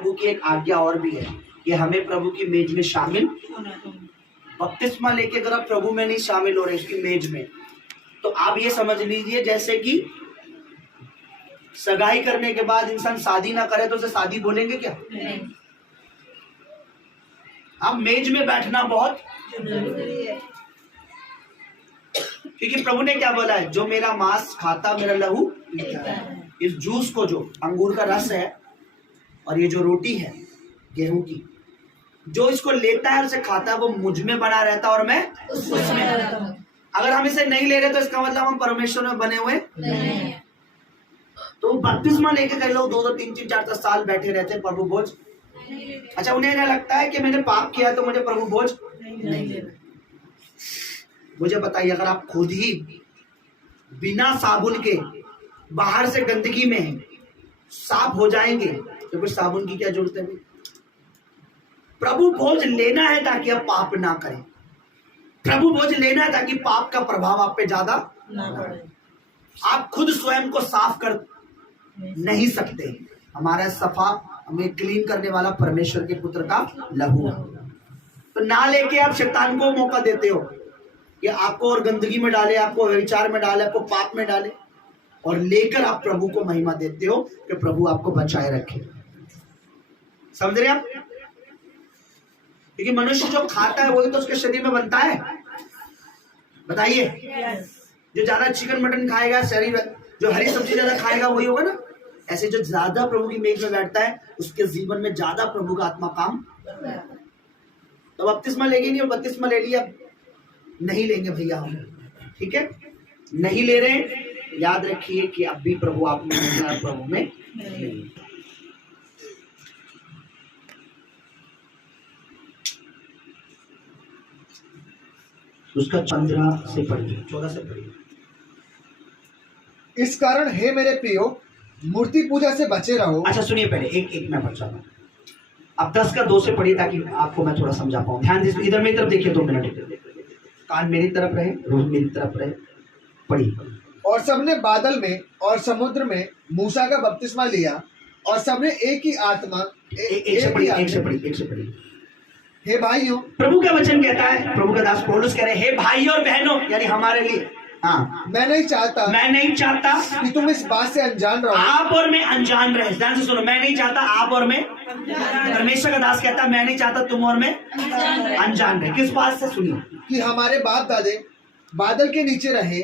प्रभु की एक आज्ञा और भी है कि हमें प्रभु की मेज में शामिल बपतिस्मा लेके अगर आप प्रभु में नहीं शामिल हो रहे उसकी मेज में, तो आप ये समझ लीजिए जैसे कि सगाई करने के बाद इंसान शादी ना करे तो उसे शादी बोलेंगे क्या? नहीं। अब मेज में बैठना बहुत जरूरी है, क्योंकि प्रभु ने क्या बोला है, जो मेरा मांस खाता मेरा लहू पीता है। इस जूस को, जो अंगूर का रस है और ये जो रोटी है गेहूं की, जो इसको लेता है उसे खाता है वो मुझ में बना रहता है और मैं उसमें। अगर हम इसे नहीं ले रहे तो इसका मतलब हम परमेश्वर में बने हुए नहीं। तो बपतिस्मा लेके कई लोग 2-2, 3-3, 4-4 साल बैठे रहते हैं प्रभु भोज। अच्छा, उन्हें क्या लगता है कि मैंने पाप किया तो मुझे प्रभु भोज नहीं लेना। मुझे बताइए, अगर आप खुद ही बिना साबुन के बाहर से गंदगी में साफ हो जाएंगे तो फिर साबुन की क्या जरूरत है? प्रभु भोज लेना है ताकि आप पाप ना करें। प्रभु भोज लेना है ताकि पाप का प्रभाव आप पे ज्यादा ना पड़े। आप खुद स्वयं को साफ कर नहीं सकते। हमारा सफा, हमें क्लीन करने वाला परमेश्वर के पुत्र का लहू है। तो ना लेके आप शैतान को मौका देते हो कि आपको और गंदगी में डाले, आपको विचार में डाले, आपको पाप में डाले, और लेकर आप प्रभु को महिमा देते हो कि प्रभु आपको बचाए रखे। समझ रहे आप? क्योंकि मनुष्य जो खाता है वही तो उसके शरीर में बनता है। बताइए, जो ज्यादा चिकन मटन खाएगा, शरीर जो हरी सब्जी ज्यादा खाएगा वही होगा ना। ऐसे जो ज्यादा प्रभु की मेज में बैठता है उसके जीवन में ज्यादा प्रभु का आत्मा काम। तो बपतिस्मा लेंगे नहीं, और बपतिस्मा ले लिया नहीं लेंगे भैया हम, ठीक है, नहीं ले रहे, याद रखिए कि अब भी प्रभु आप में है, प्रभु में नहीं। उसका 15 से पढ़िए, 14 से पढ़िए। इस कारण हे मेरे प्रियो, मूर्ति पूजा से बचे रहो। अच्छा सुनिए, पहले एक मैं पढ़ रहा हूँ। अब 10 का 2 से पढ़िए ताकि आपको मैं थोड़ा समझा पाऊँ। ध्यान दीजिए, इधर मेरी तरफ देखिए, 2 मिनट, कान मेरी तरफ रहे, रूह मेरी तरफ रहे। पढ़िए। और सबने बादल में और समुद्र में मूसा का बपतिस्मा लिया, और सबने एक ही आत्मा एक से पढ़िए। हे भाइयों, प्रभु का वचन कहता है, प्रभु का दास पौलुस कह रहे हैं, हे भाइयों और बहनों, यानी हमारे लिए। हाँ, मैं नहीं चाहता कि तुम इस बात से अनजान रहो। आप और मैं अनजान रहे। ध्यान से सुनो, मैं नहीं चाहता आप और मैं, परमेश्वर का दास कहता है मैं नहीं चाहता तुम और मैं अनजान रहे। किस बात से? सुनिए, कि हमारे बाप दादे बादल के नीचे रहे,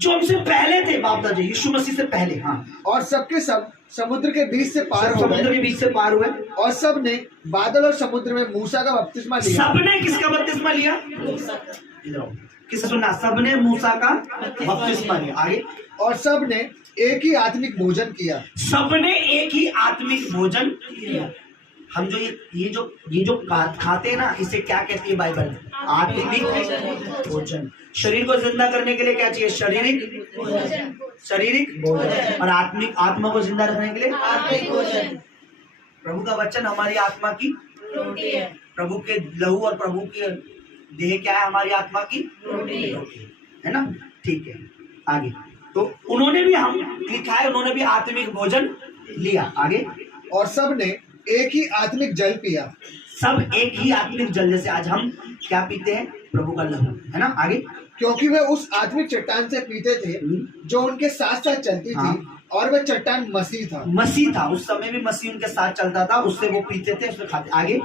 जो हमसे पहले थे, बाप दादा यीशु मसीह से पहले। हाँ, और सबके सब समुद्र के बीच से पार हो समुद्र के बीच से पार हुए, और सब ने बादल और समुद्र में मूसा का बपतिस्मा लिया। सबने किसका बपतिस्मा लिया? किसने सुना? सबने मूसा का बपतिस्मा लिया। आगे, और सबने एक ही आत्मिक भोजन किया। सबने एक ही आत्मिक भोजन किया। हम जो ये जो खाते हैं ना, इसे क्या कहती है बाइबल? आत्मिक भोजन। शरीर को जिंदा करने के लिए क्या चाहिए? शारीरिक भोजन, और आत्मा को जिंदा रखने के लिए आत्मिक भोजन। प्रभु का वचन हमारी आत्मा की रोटी है। प्रभु के लहू और प्रभु के देह क्या है? हमारी आत्मा की रोटी है ना। ठीक है, आगे। तो उन्होंने भी, हम लिखा है, उन्होंने भी आत्मिक भोजन लिया। आगे, और सब ने एक ही आत्मिक जल पिया। सब एक ही आत्मिक जल, जैसे आज हम क्या पीते हैं? प्रभु का लहू, है ना। आगे, क्योंकि वे उस आत्मिक चट्टान से पीते थे जो उनके साथ साथ चलती थी, और वह चट्टान मसीह था। उस समय भी मसीह उनके साथ चलता था, उससे वो पीते थे, उससे खाते। आगे,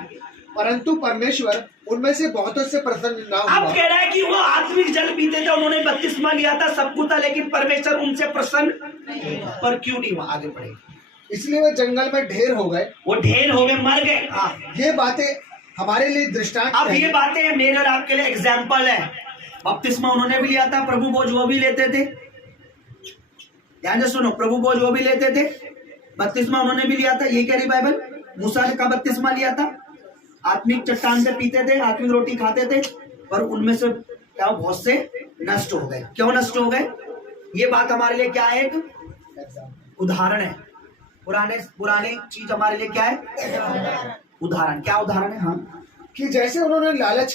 परंतु परमेश्वर उनमें से बहुतों से प्रसन्न ना हुआ। अब कह रहा है कि वो आत्मिक जल पीते थे, उन्होंने बपतिस्मा लिया था, सब कुछ था, लेकिन परमेश्वर उनसे प्रसन्न पर क्यों नहीं हुआ? आगे पढ़े। इसलिए वे जंगल में ढेर हो गए। वो ढेर हो गए, मर गए। ये बातें हमारे लिए दृष्टांत। अब ये बातें मेरे और आपके लिए एग्जाम्पल है। बपतिस्मा उन्होंने भी लिया था, प्रभु भोज वो भी लेते थे। ध्यान से सुनो, प्रभु भोज वो भी लेते थे, बपतिस्मा उन्होंने भी लिया था। ये कह रही बाइबल, मूसा का बपतिस्मा लिया था, आत्मिक चट्टान से पीते थे, आत्मिक रोटी खाते थे, पर उनमें से क्या बहुत से नष्ट हो गए। क्यों नष्ट हो गए? ये बात हमारे लिए क्या है? एक उदाहरण है। पुराने चीज हमारे लिए क्या है? उदाहरण। क्या उदाहरण है? हाँ, कि जैसे उन्होंने लालच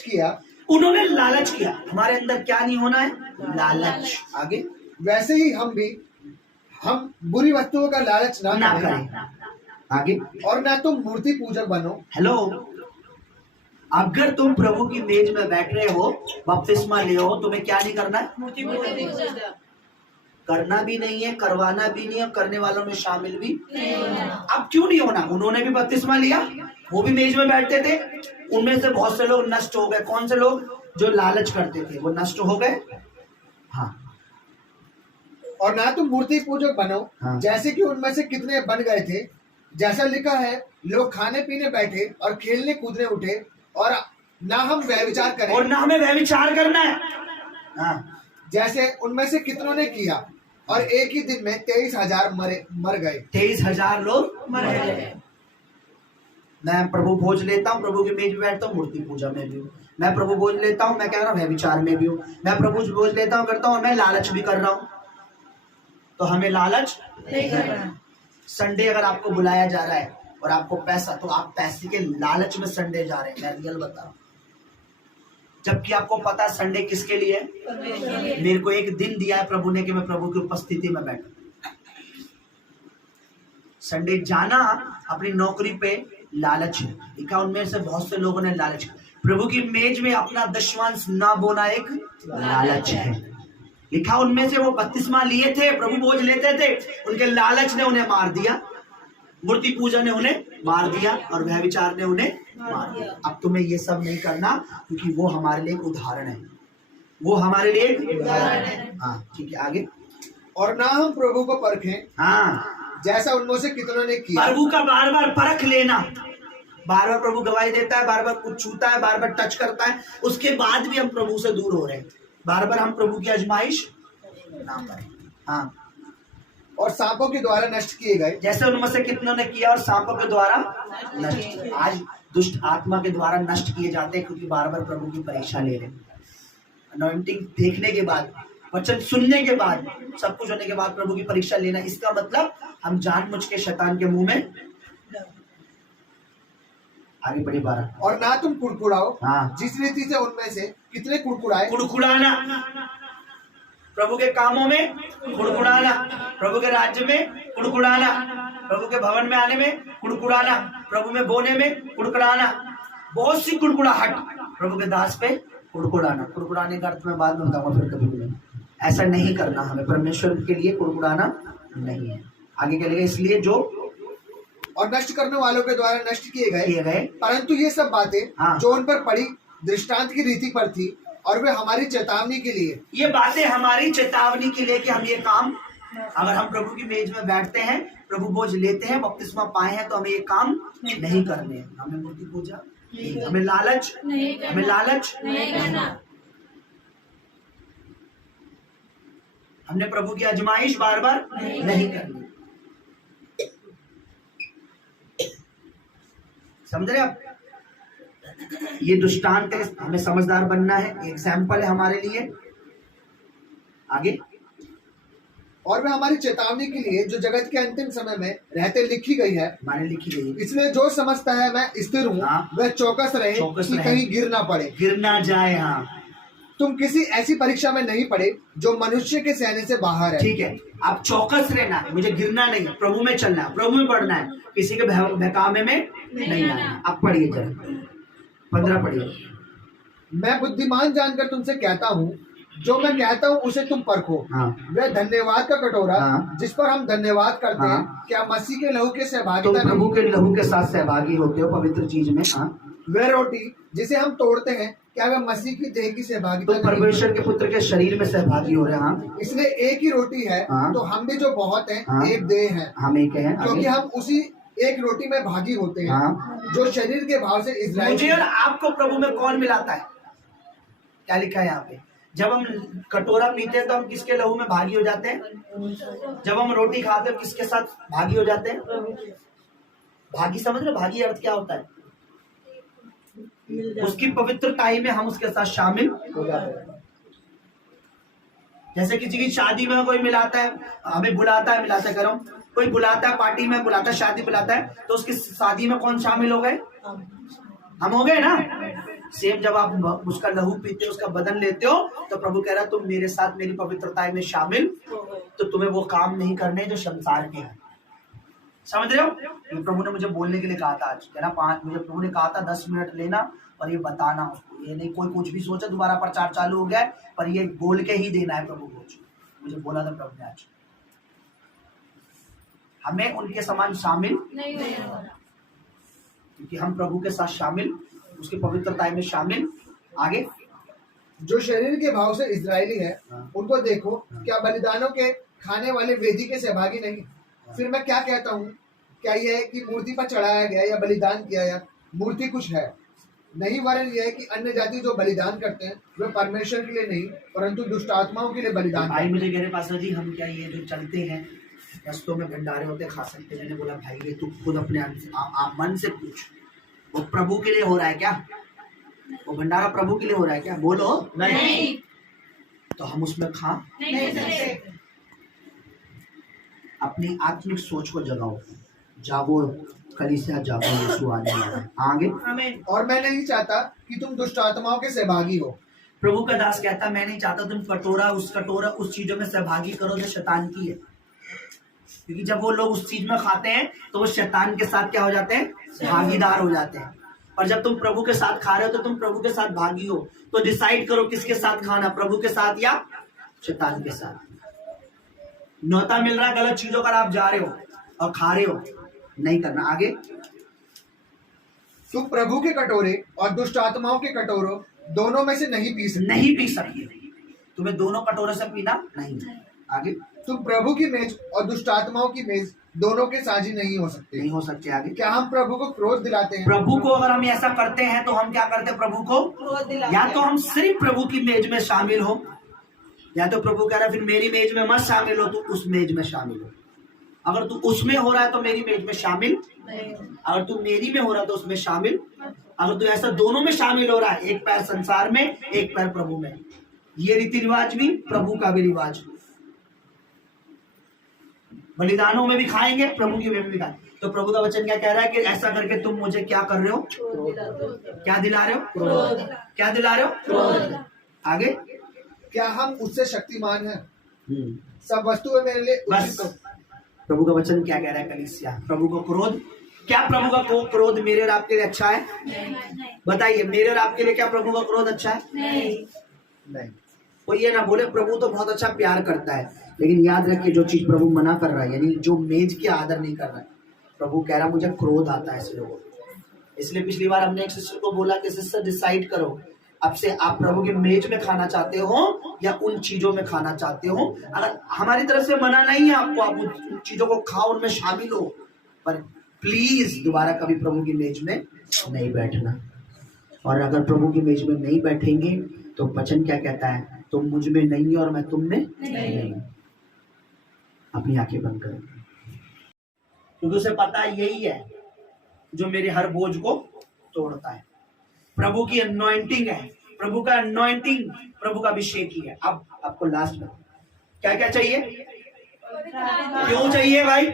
किया, हमारे अंदर क्या नहीं होना है? लालच। आगे, वैसे ही हम बुरी वस्तुओं का लालच ना करें। आगे। और ना तुम मूर्ति पूजक बनो। हेलो, अगर तुम प्रभु की मेज में बैठ रहे हो, बपतिस्मा ले हो, तुम्हें क्या नहीं करना है? मूर्ति पूजा करना भी नहीं है, करवाना भी नहीं है, करने वालों में शामिल भी। नहीं होना। अब क्यों नहीं होना? उन्होंने भी बपतिस्मा लिया, वो भी मेज में बैठते थे, उनमें से बहुत से लोग नष्ट हो गए। कौन से लोग? जो लालच करते थे, वो नष्ट हो गए। हाँ, और ना तुम मूर्ति पूजक बनो, हाँ। जैसे कि उनमें से कितने बन गए थे। जैसा लिखा है, लोग खाने पीने बैठे और खेलने कूदने उठे, और ना हम व्यभिचार करें, और ना हमें व्यभिचार करना है। हाँ, जैसे उनमें से कितनों ने किया, और एक ही दिन में 23,000 मर गए। 23,000 लोग मर गए। मैं प्रभु भोज लेता हूँ, प्रभु की मेज में बैठता हूँ, मूर्ति पूजा में भी हूँ। मैं प्रभु भोज लेता हूँ, मैं क्या कर रहा हूँ? व्यभिचार में भी हूँ। मैं प्रभु भोज लेता हूँ, करता हूँ, मैं लालच भी कर रहा हूँ। तो हमें लालच नहीं करना। संडे अगर आपको बुलाया जा रहा है और आपको पैसा, तो आप पैसे के लालच में संडे जा रहे हैं। मैं रियल बता रहा हूँ, जबकि आपको पता है संडे किसके लिए है। मेरे को एक दिन दिया है प्रभु ने कि मैं प्रभु की उपस्थिति में बैठूं। संडे जाना अपनी नौकरी पे लालच है। लिखा उनमें से बहुत से लोगों ने लालच किया। प्रभु की मेज में अपना दशमांश ना बोना एक लालच है। लिखा उनमें से वो बपतिस्मा लिए थे, प्रभु भोज लेते थे, उनके लालच ने उन्हें मार दिया, मूर्ति पूजा ने उन्हें मार दिया, और व्यभिचार ने उन्हें मार दिया। अब तुम्हें ये सब नहीं करना, क्योंकि वो हमारे लिए एक उदाहरण है। वो हमारे लिए एक उदाहरण है। हाँ, ठीक है, आगे। और ना हम प्रभु को परखें, हाँ, जैसा उनमें से कितनों ने किया। प्रभु का बार बार परख लेना। बार बार प्रभु गवाही देता है, बार बार कुछ छूता है, बार बार टच करता है, उसके बाद भी हम प्रभु से दूर हो रहे हैं। बार बार हम प्रभु की आजमाइश ना करें। हाँ, और सांपों के द्वारा नष्ट किए गए, जैसे उनमें से कितनों ने किया और सांपों के द्वारा नष्ट। आज दुष्ट आत्मा के द्वारा नष्ट किए जाते हैं, क्योंकि बार बार प्रभु की परीक्षा ले रहे हैं। अनॉइंटिंग देखने के बाद, वचन सुनने के बाद, सब कुछ होने के बाद प्रभु की परीक्षा लेना, इसका मतलब हम जानबूझ के शैतान के मुंह में। आगे बढ़े 12। और ना तुम कुड़कुड़ाओ, हाँ। जिस रीति से उनमें से कितने कुड़कुड़ाए। कुड़कुड़ाना, प्रभु के कामों में कुड़कुड़ाना, प्रभु के राज्य में कुड़कुड़ाना, प्रभु के भवन में आने में कुड़कुड़ाना, प्रभु में बोने में कुड़कुड़ाना, बहुत सी कुड़कुड़ाहट, प्रभु के दास पे कुड़कुड़ाना। कुड़कुड़ाने का अर्थ मैं बाद में बताऊंगा फिर कभी भी। ऐसा नहीं करना हमें, परमेश्वर के लिए कुड़कुड़ाना नहीं है। आगे क्या लिखा? इसलिए जो और नष्ट करने वालों के द्वारा नष्ट किए गए, परंतु ये सब बातें हाँ। जो उन पर पड़ी दृष्टांत की रीति पर थी, और वे हमारी चेतावनी के लिए। ये बातें हमारी चेतावनी के लिए कि हम ये काम, अगर हम प्रभु की मेज में बैठते हैं, प्रभु भोज लेते हैं, बपतिस्मा पाए हैं, तो हमें ये काम नहीं करने हैं। हमें मूर्ति पूजा, हमें लालच, हमें लालच नहीं करना। हमने प्रभु की आजमाइश बार बार नहीं करनी। समझ रहे आप? ये दृष्टांत है, हमें समझदार बनना है, एग्जाम्पल है हमारे लिए। आगे। और वे हमारी चेतावनी के लिए जो जगत के अंतिम समय में रहते लिखी गई है। माने लिखी गई है। इसलिए जो समझता है मैं स्थिर हूँ, हाँ। वह चौकस रहे कि कहीं गिर ना पड़े। गिर ना जाए। हाँ, तुम किसी ऐसी परीक्षा में नहीं पड़े जो मनुष्य के सहने से बाहर है। ठीक है, आप चौकस रहना है, मुझे गिरना नहीं है, प्रभु में चलना है, प्रभु में पढ़ना है, किसी के बहकावे में नहीं आना। अब पढ़िए जरा 15 पढ़िए। मैं बुद्धिमान जानकर तुमसे कहता हूँ, जो मैं कहता हूँ उसे तुम परखो। हाँ। वह धन्यवाद का कटोरा हाँ। जिस पर हम धन्यवाद करते हैं, हाँ। क्या मसीह के लहू के तुम सहभागिता प्रभु नहीं? के लहू के साथ सहभागी होते हो पवित्र चीज में। हाँ, वह रोटी जिसे हम तोड़ते हैं, क्या वह मसीह की देह की सहभागिता तुम नहीं? परमेश्वर के पुत्र के शरीर में सहभागी हो रहे हैं। हाँ, इसलिए एक ही रोटी है, हाँ। तो हम भी जो बहुत हैं, हाँ। एक देह है, हम एक हैं। क्योंकि आगे। हम उसी एक रोटी में भागी होते हैं, हाँ। जो शरीर के भाव से इजराइल। मुझे और आपको प्रभु में कौन मिलाता है? क्या लिखा है यहाँ पे? जब हम कटोरा पीते हैं तो हम किसके लहू में भागी हो जाते हैं? जब हम रोटी खाते हैं किसके साथ भागी हो जाते हैं? भागी, समझ रहे? भागी अर्थ क्या होता है? उसकी पवित्रताई में हम उसके साथ शामिल हो जाते हैं। जैसे किसी की शादी में कोई मिलाता है, हमें बुलाता है, मिलाता करो, कोई बुलाता है, पार्टी में बुलाता है, शादी बुलाता है, तो उसकी शादी में कौन शामिल हो गए? हम हो गए ना। सेम जब आप उसका लहू पीते हो, उसका बदन लेते हो, तो प्रभु कह रहा है तुम मेरे साथ मेरी पवित्रता में शामिल, तो तुम्हें वो काम नहीं करने जो संसार के हैं। समझ रहे हो? ये प्रभु ने मुझे बोलने के लिए कहा था आज, कहना 5 मुझे प्रभु ने कहा था 10 मिनट लेना और ये बताना उसको, ये नहीं कोई कुछ भी सोचा दोबारा प्रचार चालू हो गया है, पर ये बोल के ही देना है प्रभु को। मुझे बोला था प्रभु ने आज, हमें उनके समान शामिल नहीं होना। क्योंकि हम प्रभु के साथ शामिल, उसकी पवित्रता में शामिल। आगे जो शरीर के भाव से इजरायली है हाँ। उनको देखो, हाँ। क्या बलिदानों के खाने वाले वेदी के सहभागी नहीं? फिर मैं क्या कहता हूँ, क्या यह है कि मूर्ति पर चढ़ाया गया या बलिदान किया या मूर्ति कुछ है? नहीं, वरन यह है कि अन्य जाति जो बलिदान करते हैं वे परमेश्वर के लिए नहीं परंतु दुष्ट आत्माओं के लिए बलिदान भाई करते मुझे कह रहे पास्टर जी हम क्या ये जो चलते हैं रस्तों में भंडारे होते खा सकते हैं? मैंने बोला भाई ये तू खुद अपने आप मन से पूछ, वो प्रभु के लिए हो रहा है क्या? वो भंडारा प्रभु के लिए हो रहा है क्या? बोलो नहीं। तो हम उसमें खा नहीं सकते। अपनी आत्मिक सोच को जगाओ, जागो कलीसिया, जागो, यीशु आने वाला है। आगे हैं। और मैं नहीं चाहता कि तुम दुष्ट आत्माओं के सहभागी हो। प्रभु का दास कहता मैं नहीं चाहता तुम कटोरा उस चीजों में सहभागी करो जो शैतान की है, क्योंकि जब वो लोग उस चीज में खाते हैं तो वो शैतान के साथ क्या हो जाते हैं? भागीदार हो जाते हैं। और जब तुम प्रभु के साथ खा रहे हो तो तुम प्रभु के साथ भागी हो। तो डिसाइड करो किसके साथ खाना, प्रभु के साथ या शैतान के साथ। न्योता मिल रहा है गलत चीजों पर आप जा रहे हो और खा रहे हो, नहीं करना। आगे तुम प्रभु के कटोरे और दुष्ट आत्माओं के कटोरों दोनों में से नहीं पी सकते। नहीं पी सकते, तुम्हें दोनों कटोरे से पीना नहीं। आगे तुम प्रभु की मेज और दुष्ट आत्माओं की मेज दोनों के साझी नहीं हो सकते। नहीं हो सकते। आगे क्या हम प्रभु को क्रोध दिलाते हैं? प्रभु को अगर हम ऐसा करते हैं तो हम क्या करते हैं? प्रभु को क्रोध दिलाते या तो हम सिर्फ प्रभु की मेज में शामिल हो, या तो प्रभु कह रहा है फिर मेरी मेज में मत शामिल हो, तो उस मेज में शामिल हो। अगर तू उसमें हो रहा है तो मेरी मेज में शामिल, अगर तू मेरी में हो रहा है तो उसमें शामिल। अगर तू ऐसा दोनों में शामिल हो रहा है, एक पैर संसार में एक पैर प्रभु में, ये रीति रिवाज भी प्रभु का भी रिवाज। बलिदानों में भी खाएंगे, प्रभु की में भी खाएंगे। तो प्रभु का वचन क्या कह रहा है कि ऐसा करके तुम मुझे क्या कर रहे हो? क्या दिला रहे हो? क्रोध। क्या दिला रहे हो? क्रोध। आगे क्या हम उससे शक्तिमान हैं? सब वस्तुएं मेरे लिए बस उचित। प्रभु का वचन क्या कह रहा है कलीसिया? प्रभु को क्रोध, क्या प्रभु का क्रोध मेरे और आपके लिए अच्छा है? बताइए, मेरे और आपके लिए क्या प्रभु का क्रोध अच्छा है? नहीं। कोई ये ना बोले प्रभु तो बहुत अच्छा प्यार करता है, लेकिन याद रखिए जो चीज प्रभु मना कर रहा है, यानी जो मेज की आदर नहीं कर रहा है, प्रभु कह रहा है मुझे क्रोध आता है ऐसे लोगों को। इसलिए पिछली बार हमने एक सिस्टर को बोला कि सिस्टर डिसाइड करो, अब से आप प्रभु के मेज में खाना चाहते हो या उन चीजों में खाना चाहते हो। अगर हमारी तरफ से मना नहीं है आपको, आप उन चीजों को खाओ, उनमें शामिल हो, पर प्लीज दोबारा कभी प्रभु की मेज में नहीं बैठना। और अगर प्रभु की मेज में नहीं बैठेंगे तो वचन क्या कहता है? तुम मुझ में नहीं और मैं तुम में नहीं। अपनी आंखें बंद करो, क्योंकि उसे पता यही है जो मेरे हर बोझ को तोड़ता है। प्रभु की अनॉइंटिंग है, प्रभु का अनॉइंटिंग, प्रभु का अभिषेक ही है। अब आपको लास्ट में क्या क्या चाहिए? क्यों चाहिए भाई?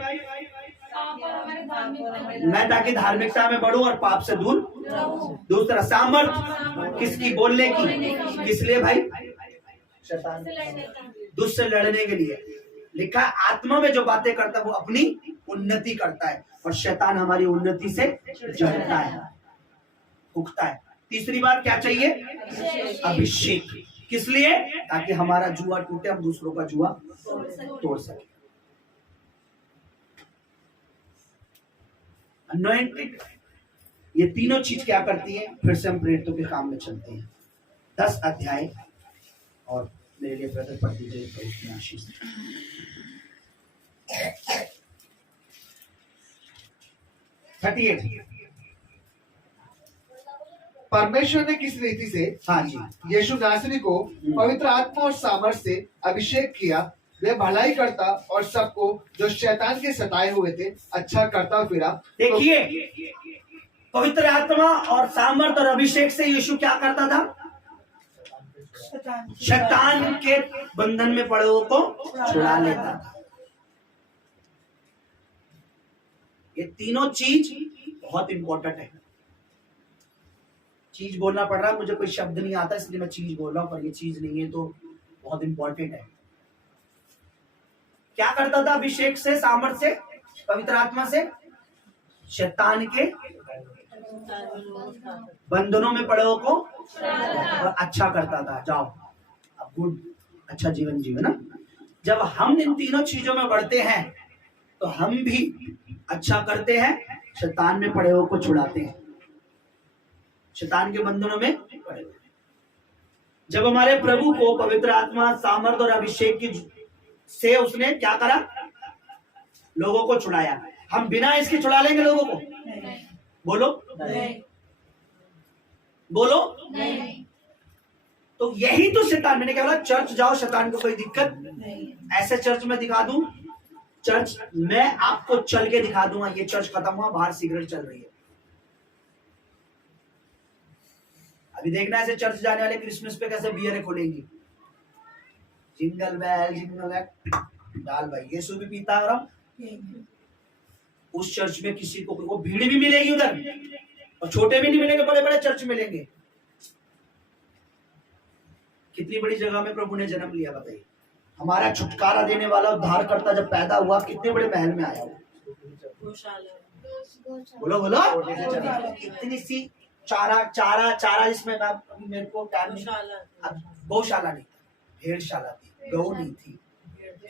मैं ताकि धार्मिकता में बढ़ूं और पाप से दूर। दूसरा सामर्थ किसकी? बोलने की। किस लिए भाई? शैतान, दुष्ट से लड़ने के लिए। लिखा आत्मा में जो बातें करता है वो अपनी उन्नति करता है, और शैतान हमारी उन्नति से जलता है, उगता है। तीसरी बात क्या चाहिए? अभिषेक। किस लिए? ताकि हमारा जुआ टूटे, हम दूसरों का जुआ तोड़ सके। अनॉइंटेड, ये तीनों चीज क्या करती है? फिर से हम प्रेरितों के काम में चलते हैं। 10 अध्याय और मेरे लिए ब्रदर पढ़ दीजिए पवित्र आशीष। 38। परमेश्वर ने किस रीति से हाँ जी, यीशु नासरी को पवित्र आत्मा और सामर्थ से अभिषेक किया, वे भलाई करता और सबको जो शैतान के सताए हुए थे अच्छा करता फिरा। देखिए पवित्र आत्मा और सामर्थ और अभिषेक से यीशु क्या करता था? शैतान के बंधन में पड़े हुए को छुड़ा लेता था। ये तीनों चीज बहुत इंपॉर्टेंट है। चीज बोलना पड़ रहा है, मुझे कोई शब्द नहीं आता इसलिए मैं चीज बोल रहा हूं, पर ये चीज नहीं है तो बहुत इंपॉर्टेंट है। क्या करता था अभिषेक से, सामर्थ से? पवित्र आत्मा से शैतान के बंधनों में पड़े हो को और अच्छा करता था। जाओ अब गुड अच्छा जीवन जीव ना। जब हम इन तीनों चीजों में बढ़ते हैं तो हम भी अच्छा करते हैं, शैतान में पड़े हो को छुड़ाते हैं, शैतान के बंधनों में पड़े हुए। जब हमारे प्रभु को पवित्र आत्मा सामर्थ और अभिषेक की से उसने क्या करा, लोगों को छुड़ाया। हम बिना इसके छुड़ा लेंगे लोगों को? बोलो बोलो। तो यही तो शैतान, मैंने क्या बोला, चर्च जाओ शैतान को कोई दिक्कत, ऐसे चर्च में दिखा दूं, चर्च मैं आपको चल के दिखा दूंगा ये चर्च खत्म हुआ, बाहर सिगरेट चल रही है। अभी देखना ऐसे चर्च जाने वाले क्रिसमस पे कैसे बियरें खोलेंगी, जिंगल बेल डाल भाई, यीशु भी पीता है और हम उस चर्च में किसी को वो भीड़ भी मिलेगी उधर, और छोटे भी नहीं मिलेंगे, बड़े बड़े चर्च मिलेंगे। कितनी बड़ी जगह में प्रभु ने जन्म लिया बताइए। हमारा छुटकारा देने वाला उद्धार करता जब पैदा हुआ कितने बड़े महल में आया वो, बोलो बोलो। इतनी सी चारा चारा चारा जिसमें मेरे को टाइम नहीं, अब गौशाला नहीं था, भेड़शाला थी, गौ नहीं थी,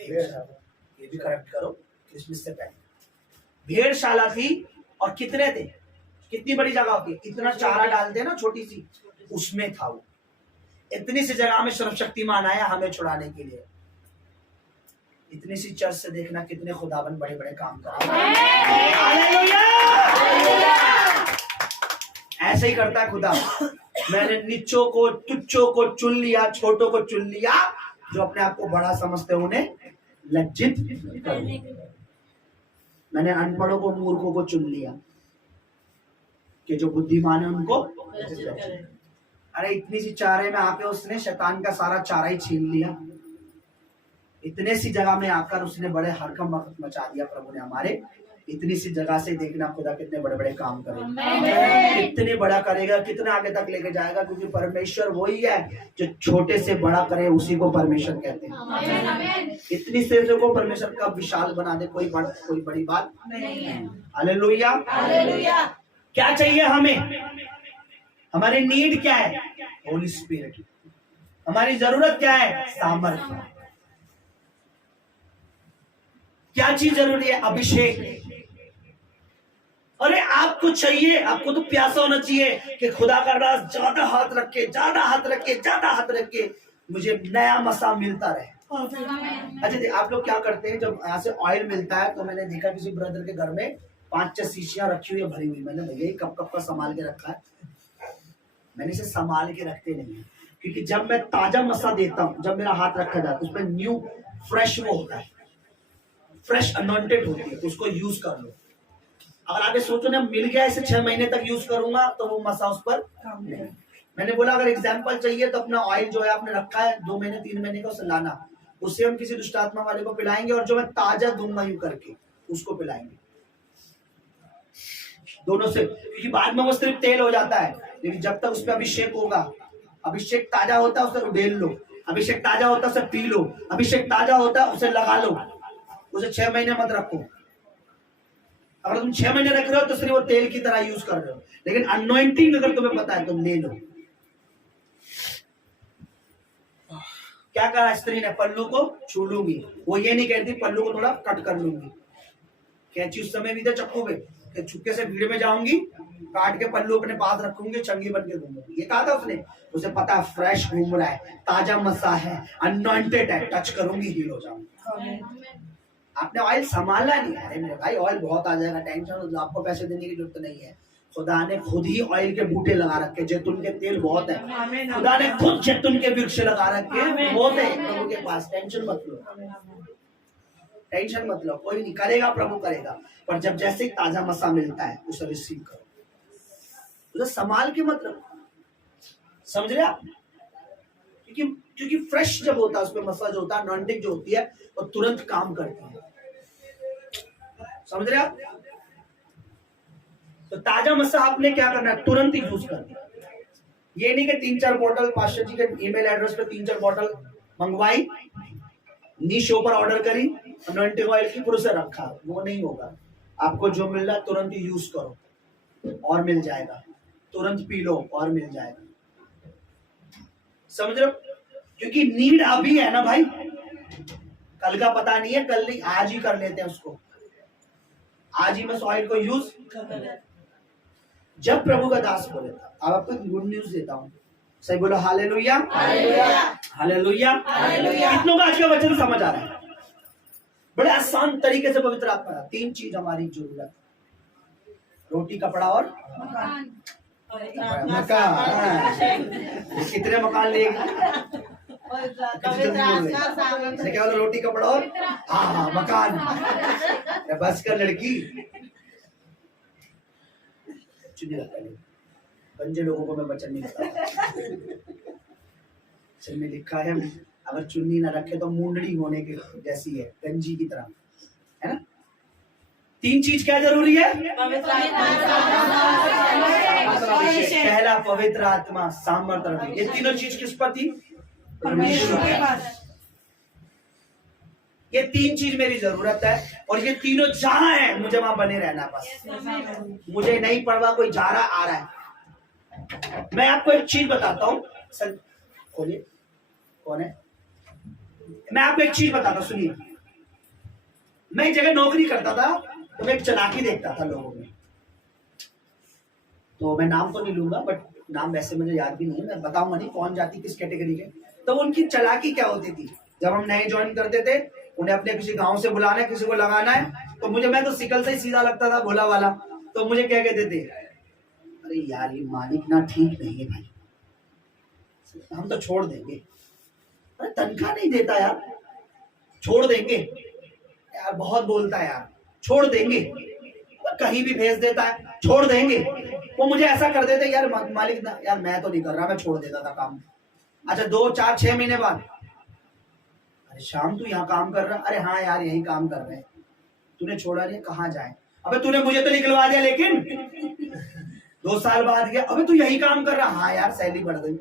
ये भी करेक्ट करो क्रिसमस से पहले भेड़शाला थी। और कितने थे, कितनी बड़ी जगह होती है, इतना चारा डालते हैं ना छोटी सी, उसमें था वो। इतनी सी जगह में सर्वशक्तिमान आया हमें छुड़ाने के लिए। इतनी सी चर्च से देखना कितने खुदाबंद बड़े बड़े काम कर रहे हैं। ऐसे ही करता है खुदा। मैंने नीचों को तुच्छों को चुन लिया, छोटों को चुन लिया, जो अपने आप को बड़ा समझते उन्हें लज्जित कर। मैंने अनपढ़ों को मूर्खों को चुन लिया कि जो बुद्धिमान है उनको। अरे इतनी सी चारे में आके उसने शैतान का सारा चारा ही छीन लिया। इतने सी जगह में आकर उसने बड़े हरकम मचा दिया प्रभु ने हमारे। इतनी सी जगह से देखना खुदा कितने बड़े बड़े काम करेगा, कितने बड़ा करेगा, कितना आगे तक लेके जाएगा, क्योंकि परमेश्वर वही है जो छोटे से बड़ा करे, उसी को परमेश्वर कहते हैं। इतनी से को परमेश्वर का विशाल बना दे, कोई बड़ी बात नहीं। हालेलुया। क्या चाहिए हमें, हमारी नीड क्या है, होली स्पिरिट। हमारी जरूरत क्या है, सामर्थ्य। क्या चीज जरूरी है, अभिषेक। अरे आपको चाहिए, आपको तो प्यासा होना चाहिए कि खुदा का राज ज्यादा हाथ रख के, ज्यादा हाथ रख के, ज्यादा हाथ रख के मुझे नया मसा मिलता रहे। अच्छा आप लोग क्या करते हैं, जब यहाँ से ऑयल मिलता है तो मैंने देखा किसी ब्रदर के घर में 5-6 शीशियां रखी हुई है भरी हुई। मैंने भैया कब कब का संभाल के रखा है। मैंने इसे संभाल के रखते नहीं, क्योंकि जब मैं ताजा मसा देता हूँ, जब मेरा हाथ रखा जाता है उसमें न्यू फ्रेश वो होता है, फ्रेश अनॉइंटेड होती है, उसको यूज कर लो। अगर आगे सोचो ना मिल गया इसे 6 महीने तक यूज करूंगा तो वो मसा उस पर नहीं। मैंने बोला अगर एग्जांपल चाहिए तो अपना ऑयल जो है आपने रखा है 2 महीने 3 महीने का, उसे लाना, उससे हम किसी दुष्टात्मा वाले को पिलाएंगे, और जो मैं ताजा दूंगा यूं करके उसको पिलाएंगे, दोनों से। क्योंकि बाद में वो सिर्फ तेल हो जाता है, लेकिन जब तक उस पर अभिषेक होगा, अभिषेक ताजा होता है उसे उडेल लो, अभिषेक ताजा होता है उसे पी लो, अभिषेक ताजा होता है उसे लगा लो, उसे 6 महीने मत रखो। अगर तुम 6 महीने रख रहे हो तो सिर्फ वो तेल की तरह यूज कर रहे हो, लेकिन अनॉइंटिंग अगर तुम्हें पता है तो ले लो। क्या कहा स्त्री ने, पल्लू को छू लूंगी। वो ये नहीं कहती पल्लू को थोड़ा कट कर लूंगी, कैंची उस समय भी था चक्कू पे, चुपके से भीड़ में जाऊंगी, काट के पल्लू अपने पास रखूंगी, चंगी बन के घूमूंगी। ये कहा था उसने, उसे पता है फ्रेश घूम रहा है, ताजा मसा है, अनॉइंटेड है, टच करूंगी हील हो जाऊंगी। आपने ऑयल संभालना नहीं है। अरे मेरे भाई ऑयल बहुत आ जाएगा, टेंशन, आपको पैसे देने की जरूरत नहीं है। खुदा ने खुद ही ऑयल के बूटे लगा रखे, जैतून के तेल बहुत है, खुदा ने खुद जैतून के वृक्ष लगा रखे बहुत है प्रभु के पास। टेंशन मत लो, टेंशन मत लो, कोई नहीं करेगा, प्रभु करेगा। पर जब जैसे ही ताजा मसा मिलता है उसे रिसीव करो, उसे संभाल के मत रखो, समझ रहे आप? क्योंकि फ्रेश जब होता है उसमें मसा जो होता है, अनॉइंटिंग जो होती है वो तुरंत काम करती है, समझ रहे आप? तो ताजा मसा आपने क्या करना है, तुरंत ही यूज करना। ये नहीं कि 3-4 बॉटल पास्टर जी के ईमेल एड्रेस पे 3-4 बॉटल मंगवाई, नी शो पर ऑर्डर करी, अनॉइंटिंग ऑयल की, फिर उसे रखा, वो नहीं होगा। आपको जो मिल रहा है तुरंत यूज करो और मिल जाएगा, तुरंत पी लो और मिल जाएगा। समझ रहे हो? क्योंकि नीड अभी है ना भाई, कल का पता नहीं है, कल नहीं, आज ही कर लेते हैं उसको, आज ही मैं ऑयल को यूज। जब प्रभु का दास बोले था, अब आपको गुड न्यूज देता हूं, सही बोलो हालेलुया, हालेलुया। कितनों का आज का वचन समझ आ रहा है? बड़े आसान तरीके से पवित्र आत्मा, 3 चीज हमारी जरूरत, रोटी, कपड़ा और मकान। कितने मकान लेगा? क्या बोला? रोटी, कपड़ा और हाँ मकान। बस कर लड़की, चुनी रखा नहीं, गंजे लोगों को मैं वचन नहीं बताता। में लिखा है अगर चुन्नी ना रखे तो मुंडड़ी होने के जैसी है, गंजी की तरह, है ना? 3 चीज क्या जरूरी है? पहला पवित्र आत्मा, सामर्थ्य। ये तीनों चीज किस पर थी? परमेश्वर। ये 3 चीज मेरी जरूरत है और ये तीनों जहां है मुझे वहां बने रहना। बस मुझे नहीं पड़वा कोई जा रहा आ रहा है। मैं आपको एक चीज बताता हूँ, सर खोलिए, कौन है? मैं आपको एक चीज बताता हूँ, सुनिए। मैं एक जगह नौकरी करता था तो मैं एक चालाकी देखता था लोगों में, तो मैं नाम तो नहीं लूंगा, बट नाम वैसे मुझे याद भी नहीं है, मैं बताऊंगा नहीं कौन जाति किस कैटेगरी के। तो उनकी चालाकी क्या होती थी, जब हम नए ज्वाइन करते थे, उन्हें अपने किसी गांव से बुलाना है, किसी को लगाना है, तो मैं तो सिकल से ही सीधा लगता था, भोला वाला। तो मुझे क्या कहते थे, अरे यार ये मालिक ना ठीक नहीं है भाई, हम तो छोड़ देंगे। अरे तनख्वाह नहीं देता यार, छोड़ देंगे यार, बहुत बोलता है यार, छोड़ देंगे, कहीं भी भेज देता है, छोड़ देंगे। वो मुझे ऐसा कर देते यार, मालिक ना यार मैं तो नहीं कर रहा, मैं छोड़ देता था काम। अच्छा 2, 4, 6 महीने बाद, अरे शाम तू यहाँ काम कर रहा? अरे हाँ यार यही काम कर रहे हैं। तूने छोड़ा नहीं, कहाँ जाए? अबे तूने मुझे तो निकलवा दिया, लेकिन 2 साल बाद गया, अबे तू यही काम कर रहा? हाँ यार सैलरी बढ़ गई।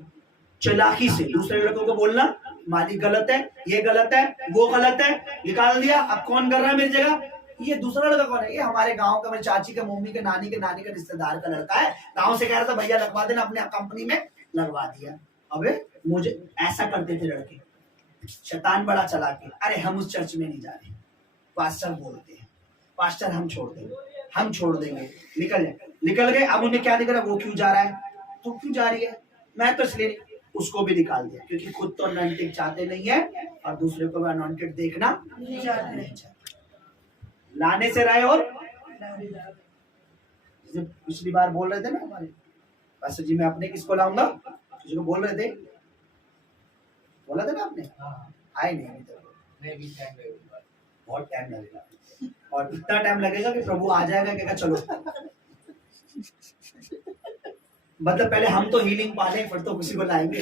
चालाकी से दूसरे लड़कों को बोलना, मालिक गलत है, ये गलत है, वो गलत है, निकाल दिया। अब कौन कर रहा है मेरी जगह? ये दूसरा लड़का कौन है? ये हमारे गांव का, मेरी चाची के, मम्मी के, नानी के रिश्तेदार का लड़का है। गांव से कह रहा था भैया लगवा देना, अपने कंपनी में लगवा दिया। अबे मुझे ऐसा करते थे लड़के, शैतान बड़ा चालाक है। अरे हम उस चर्च में नहीं जा रहे, पास्टर बोलते हैं, पास्टर हम छोड़ देंगे, हम छोड़ देंगे, निकल गए। अब उन्हें क्या दिख रहा है, वो क्यों जा रहा है, तू क्यों जा रही है? मैं तो इसलिए उसको भी निकाल दिया, क्योंकि खुद तो अनॉइंटेड चाहते नहीं है और दूसरे को भी अनॉइंटेड देखना नहीं चाहते। लाने से रहे। और पिछली बार बोल रहे थे ना हमारे पास्टर जी, मैं अपने किसको लाऊंगा, किसी को बोल रहे थे, बोला था ना आपने? आए नहीं अभी तक, बहुत टाइम लगेगा, और इतना टाइम लगेगा कि प्रभु आ जाएगा, कहेगा चलो। मतलब पहले हम तो हीलिंग पाले, फिर तो किसी को लाएंगे,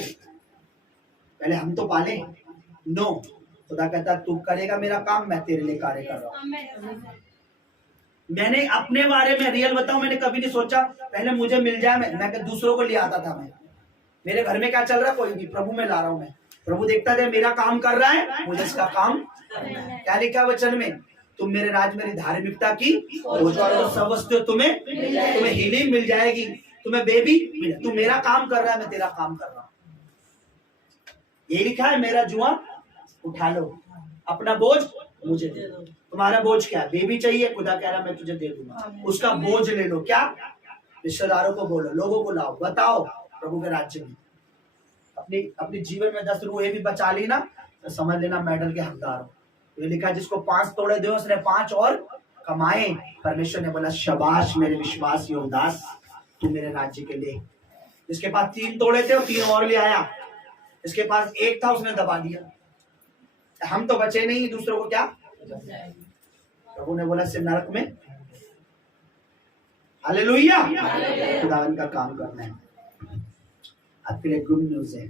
पहले हम तो पाले। नो, खुदा कहता तू करेगा मेरा काम, मैं तेरे लिए कार्य कर रहा हूँ। मैंने अपने बारे में रियल बताऊं, मैंने कभी नहीं सोचा पहले मुझे मिल जाए, मैं दूसरों को ले आता था। मैं मेरे घर में क्या चल रहा है कोई नहीं, प्रभु में ला रहा हूं मैं। प्रभु देखता है मेरा काम कर रहा है, मुझे इसका काम करना है। क्या लिखा वचन में? तुम मेरे राज मेरी धार्मिकता की सब वस्तु तुम्हें हीलिंग मिल जाएगी, तुम्हें बेबी मिल, तू मेरा काम कर रहा है, मैं तेरा काम कर रहा हूँ। ये लिखा है, मेरा जुआ उठा लो, अपना बोझ मुझे दे दो। तुम्हारा बोझ क्या है? बेबी चाहिए, खुदा कह रहा मैं तुझे दे दूंगा, उसका बोझ ले लो। क्या? रिश्तेदारों को बोलो, लोगों को लाओ, बताओ प्रभु के राज्य में। अपने जीवन में 10 रूहें भी बचा ली ना, तो समझ लेना मेडल के हकदार हो। ये लिखा, जिसको 5 तोड़े दे उसने 5 और कमाए। परमेश्वर ने बोला शाबाश मेरे विश्वास योग्य दास, तू मेरे राज्य के लिए। इसके पास 3 तोड़े थे और 3 और ले आया, इसके पास 1 था उसने दबा दिया। हम तो बचे नहीं, दूसरों को क्या? प्रभु ने बोला से नरक में। हालेलुया, खुदावन का काम करना है। आपके लिए गुड न्यूज है।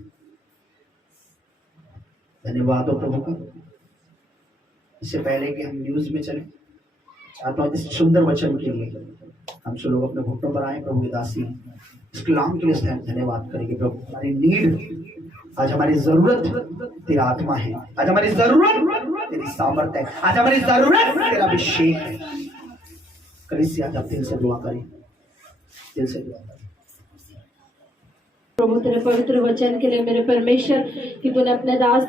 धन्यवाद हो प्रभु का। इससे पहले कि हम न्यूज में चले, चाहता हूँ इस सुंदर वचन के लिए हम सब लोग अपने घुटनों पर आए। प्रभु की दासी इस कलाम के लिए धन्यवाद करेंगे। प्रभु हमारी नीड, आज हमारी जरूरत तेरा आत्मा है, आज हमारी जरूरत तेरी सामर्थ्य है, आज हमारी जरूरत तेरा अभिषेक है। कलीसिया का दिल से दुआ करें, दिल से दुआ करें। प्रभु तेरे पवित्र वचन के लिए मेरे परमेश्वर कि तूने अपने दास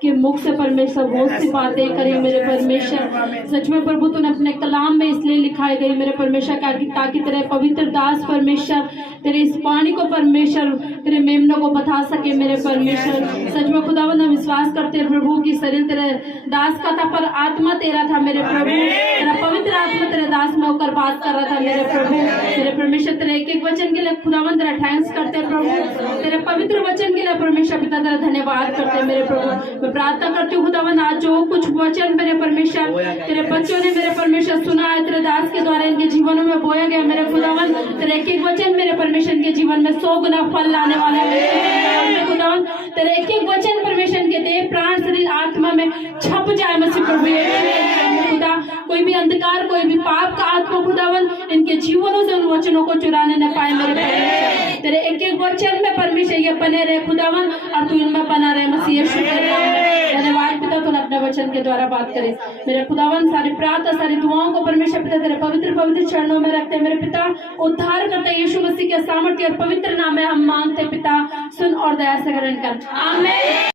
के मुख से परमेश्वर बहुत सी बातें करी मेरे परमेश्वर। सच में प्रभु तूने अपने कलाम में इसलिए लिखाई गई मेरे परमेश्वर का कि ताकि तेरे पवित्र दास परमेश्वर तेरे इस पानी को परमेश्वर तेरे मेमनों को बता सके मेरे परमेश्वर। सच में खुदावंद हम विश्वास करते हैं प्रभु की शरीर तेरे दास का था पर आत्मा तेरा था मेरे प्रभु। तेरा पवित्र आत्मा तेरे दास में होकर बात कर रहा था मेरे प्रभु। मेरे परमेश्वर तेरे एक एक वचन के लिए खुदावंद तेरा थैंक्स करते हैं प्रभु। तेरे पवित्र वचन के लिए परमेश्वर पिता तेरा धन्यवाद करते हैं मेरे प्रभु। मैं प्रार्थना करती हूँ खुदावंद आज जो कुछ वचन मेरे परमेश्वर तेरे बच्चों ने मेरे परमेश्वर सुना है तेरे दास के द्वारा इनके जीवनों में बोया गया मेरे खुदावंद तेरे एक एक वचन मेरे परमेश्वर के जीवन में 100 गुना फल लाने वाला है खुदावंद। तेरे एक एक वचन परमेश्वर के देह प्राण शरीर आत्मा में छप जाए मसीह प्रभु। खुदा कोई भी अंधकार कोई भी पाप का आत्मा खुदावंद इनके जीवनों से उन वचनों को चुराने न पाए मेरे परमेश्वर। तेरे एक एक वचन में परमेश्वर ये बने रहे खुदावंद और तू इनमें बना रहे मसीह यीशु के नाम में। धन्यवाद पिता तूने अपने वचन के द्वारा बात करे मेरे खुदावंद। सारी प्रार्थना सारी दुआओं को परमेश्वर पिता तेरे पवित्र पवित्र चरणों में रखते मेरे पिता। उद्धार करते यीशु मसीह के सामर्थ्य और पवित्र नाम में हम मांगते पिता, सुन और दया से ग्रहण कर, आमीन।